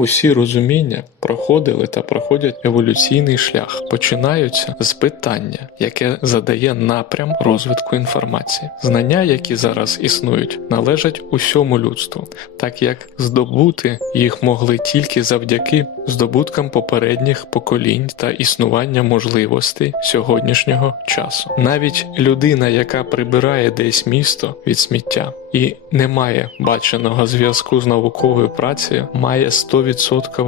Усі розуміння проходили та проходять еволюційний шлях, починаються з питання, яке задає напрям розвитку інформації. Знання, які зараз існують, належать усьому людству, так як здобути їх могли тільки завдяки здобуткам попередніх поколінь та існування можливостей сьогоднішнього часу. Навіть людина, яка прибирає десь місто від сміття і не має баченого зв'язку з науковою працею, має 100%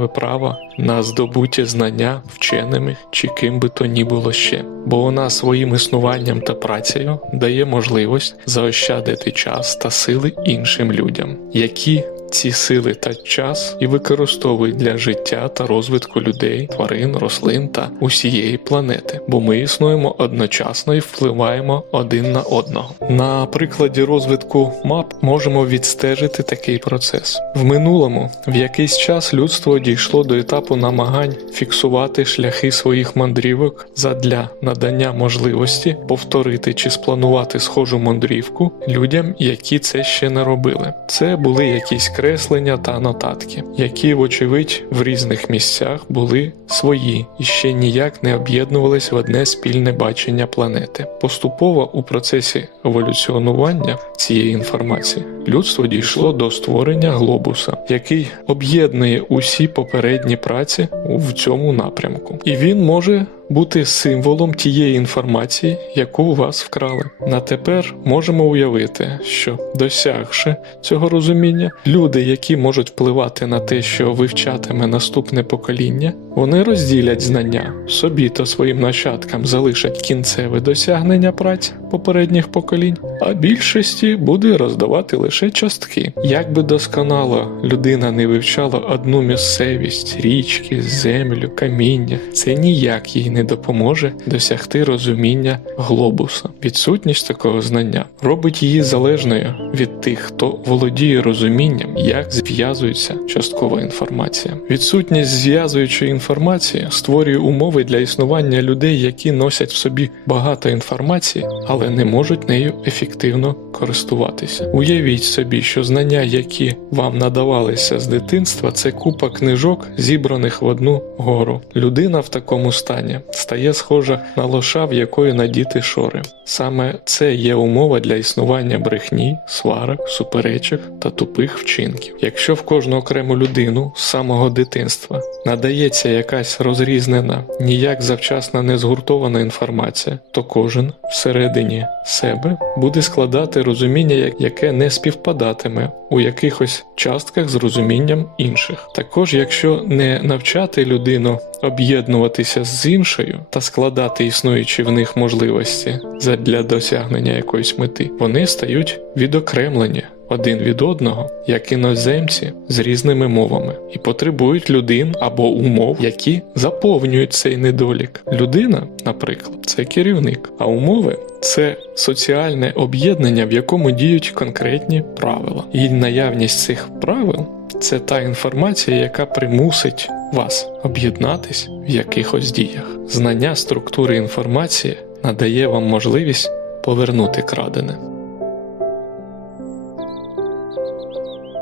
право на здобуті знання вченими чи ким би то ні було ще, бо вона своїм існуванням та працею дає можливість заощадити час та сили іншим людям, які ці сили та час і використовують для життя та розвитку людей, тварин, рослин та усієї планети, бо ми існуємо одночасно і впливаємо один на одного. На прикладі розвитку мап можемо відстежити такий процес. В минулому в якийсь час людство дійшло до етапу намагань фіксувати шляхи своїх мандрівок задля надання можливості повторити чи спланувати схожу мандрівку людям, які це ще не робили. Це були якісь креслення та нотатки, які, вочевидь, в різних місцях були свої і ще ніяк не об'єднувались в одне спільне бачення планети. Поступово у процесі еволюціонування цієї інформації людство дійшло до створення глобуса, який об'єднує усі попередні праці в цьому напрямку, і він може бути символом тієї інформації, яку у вас вкрали. На тепер можемо уявити, що досягши цього розуміння, люди, які можуть впливати на те, що вивчатиме наступне покоління, вони розділять знання собі та своїм нащадкам залишать кінцеве досягнення праць попередніх поколінь, а більшості буде роздавати лише частки. Як би досконало людина не вивчала одну місцевість, річки, землю, каміння, це ніяк їй не допоможе досягти розуміння глобуса. Відсутність такого знання робить її залежною від тих, хто володіє розумінням, як зв'язується часткова інформація. Відсутність зв'язуючої інформації створює умови для існування людей, які носять в собі багато інформації, але не можуть нею ефективно користуватися. Уявіть собі, що знання, які вам надавалися з дитинства, це купа книжок, зібраних в одну гору. Людина в такому стані стає схожа на лоша, в якої надіти шори. Саме це є умова для існування брехні, сварок, суперечок та тупих вчинків. Якщо в кожну окрему людину з самого дитинства надається якась розрізнена, ніяк завчасно не згуртована інформація, то кожен всередині себе буде складати розуміння, яке не співпадатиме у якихось частках з розумінням інших. Також, якщо не навчати людину об'єднуватися з іншою та складати існуючі в них можливості для досягнення якоїсь мети, вони стають відокремлені один від одного, як іноземці з різними мовами, і потребують людин або умов, які заповнюють цей недолік. Людина, наприклад, це керівник, а умови це соціальне об'єднання, в якому діють конкретні правила. І наявність цих правил це та інформація, яка примусить вас об'єднатись в якихось діях. Знання структури інформації надає вам можливість повернути крадене. Música